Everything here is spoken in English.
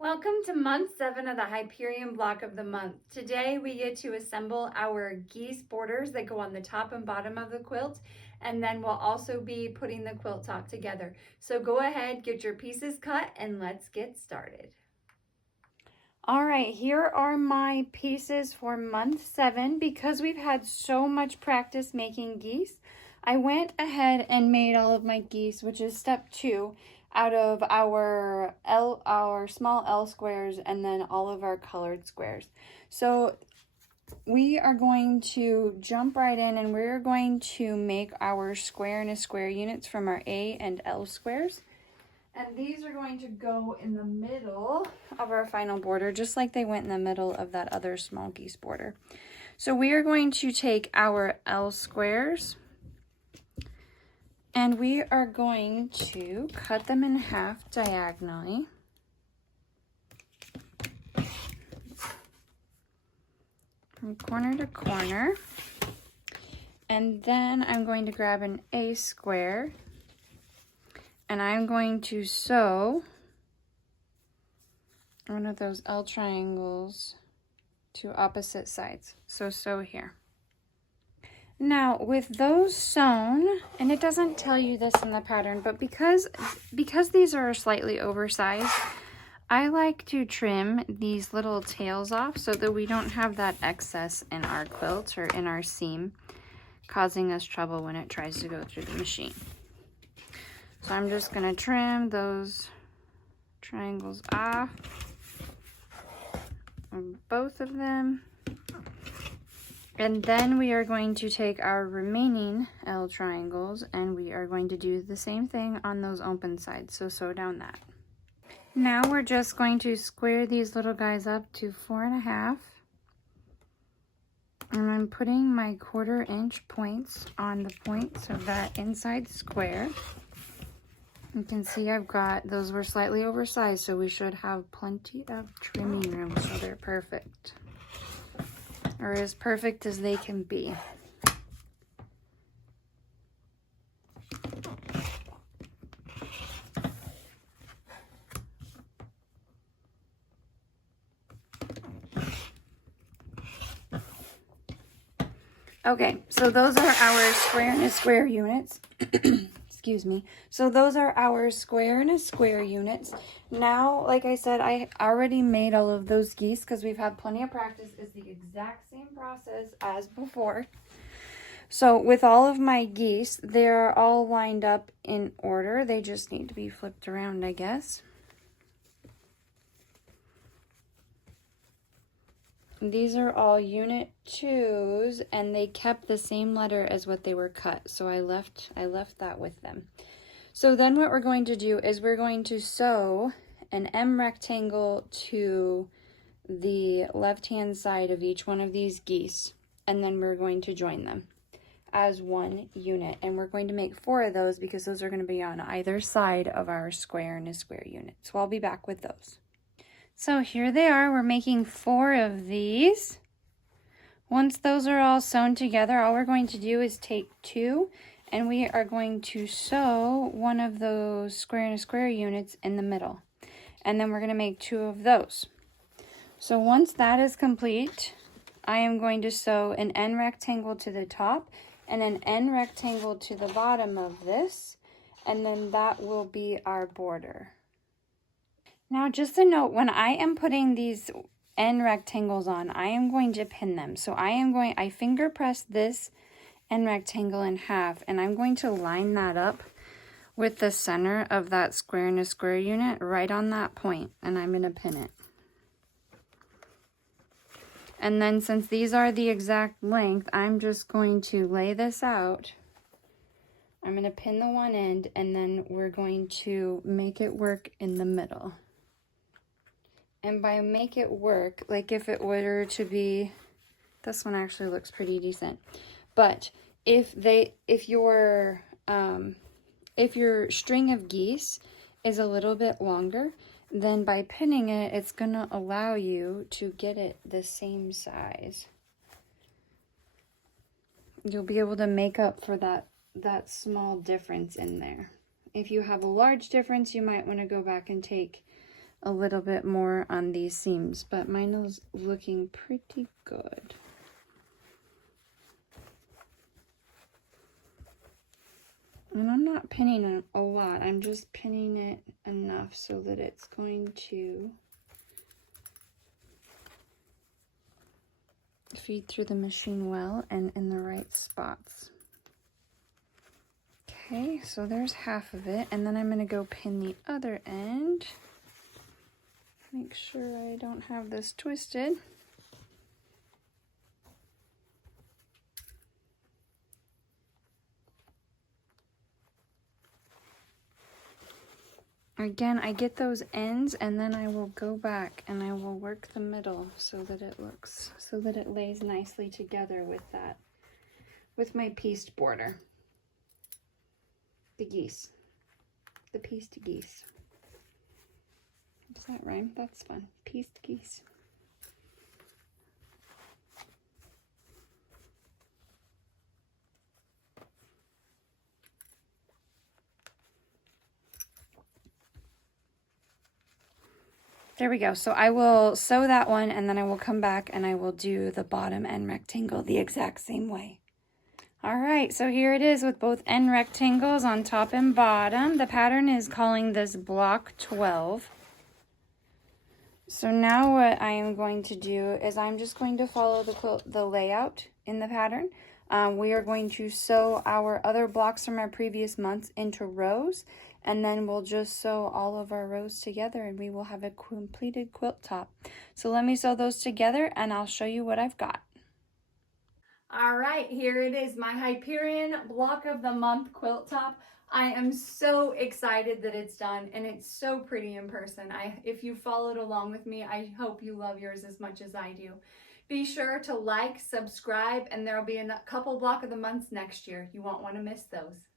Welcome to month 7 of the Hyperion block of the month. Today we get to assemble our geese borders that go on the top and bottom of the quilt, and then we'll also be putting the quilt top together. So go ahead, get your pieces cut, and let's get started. All right, here are my pieces for month 7. Because we've had so much practice making geese, I went ahead and made all of my geese, which is step 2, out of our small L squares and then all of our colored squares. So we are going to jump right in and we're going to make our square and a square units from our A and L squares. And these are going to go in the middle of our final border, just like they went in the middle of that other small geese border. So we are going to take our L squares and we are going to cut them in half diagonally. From corner to corner. And then I'm going to grab an A square and I'm going to sew one of those L triangles to opposite sides. So sew here. Now with those sewn, and it doesn't tell you this in the pattern, but because these are slightly oversized, I like to trim these little tails off so that we don't have that excess in our quilt or in our seam, causing us trouble when it tries to go through the machine. So I'm just gonna trim those triangles off, both of them. And then we are going to take our remaining L triangles and we are going to do the same thing on those open sides. So sew down that. Now we're just going to square these little guys up to 4.5. And I'm putting my 1/4 inch points on the points of that inside square. You can see I've got, those were slightly oversized, so we should have plenty of trimming room, so they're perfect. Or as perfect as they can be. Okay, so those are our square and a square units. Excuse me. So those are our square and a square units. Now, like I said, I already made all of those geese because we've had plenty of practice. It's the exact same process as before. So with all of my geese, they're all lined up in order. They just need to be flipped around, I guess. These are all unit 2s and they kept the same letter as what they were cut. So I left that with them. So then what we're going to do is we're going to sew an M rectangle to the left-hand side of each one of these geese. And then we're going to join them as one unit. And we're going to make 4 of those because those are going to be on either side of our square and a square unit. So I'll be back with those. So here they are. We're making 4 of these. Once those are all sewn together, all we're going to do is take 2 and we are going to sew one of those square and a square units in the middle. And then we're going to make 2 of those. So once that is complete, I am going to sew an N rectangle to the top and an N rectangle to the bottom of this. And then that will be our border. Now, just a note, when I am putting these N rectangles on, I am going to pin them. So I finger press this N rectangle in half, and I'm going to line that up with the center of that square and a square unit right on that point, and I'm going to pin it. And then since these are the exact length, I'm just going to lay this out. I'm going to pin the one end, and then we're going to make it work in the middle. And by make it work, like if it were to be, this one actually looks pretty decent. But if your string of geese is a little bit longer, then by pinning it, it's gonna allow you to get it the same size. You'll be able to make up for that small difference in there. If you have a large difference, you might want to go back and take a little bit more on these seams, but mine is looking pretty good. And I'm not pinning it a lot, I'm just pinning it enough so that it's going to feed through the machine well and in the right spots. Okay, so there's half of it, and then I'm going to go pin the other end. Make sure I don't have this twisted. Again, I get those ends and then I will go back and I will work the middle so that it lays nicely together with my pieced border. The geese. The pieced geese. Does that rhyme? That's fun. Pieced geese. There we go. So I will sew that one and then I will come back and I will do the bottom end rectangle the exact same way. All right, so here it is with both end rectangles on top and bottom. The pattern is calling this block 12. So now what I am going to do is I'm just going to follow the layout in the pattern. We are going to sew our other blocks from our previous months into rows, and then we'll just sew all of our rows together and we will have a completed quilt top. So let me sew those together and I'll show you what I've got. All right, here it is, my Hyperion block of the month quilt top. I am so excited that it's done and it's so pretty in person. If you followed along with me, I hope you love yours as much as I do. Be sure to like, subscribe, and there'll be a couple block of the months next year. You won't want to miss those.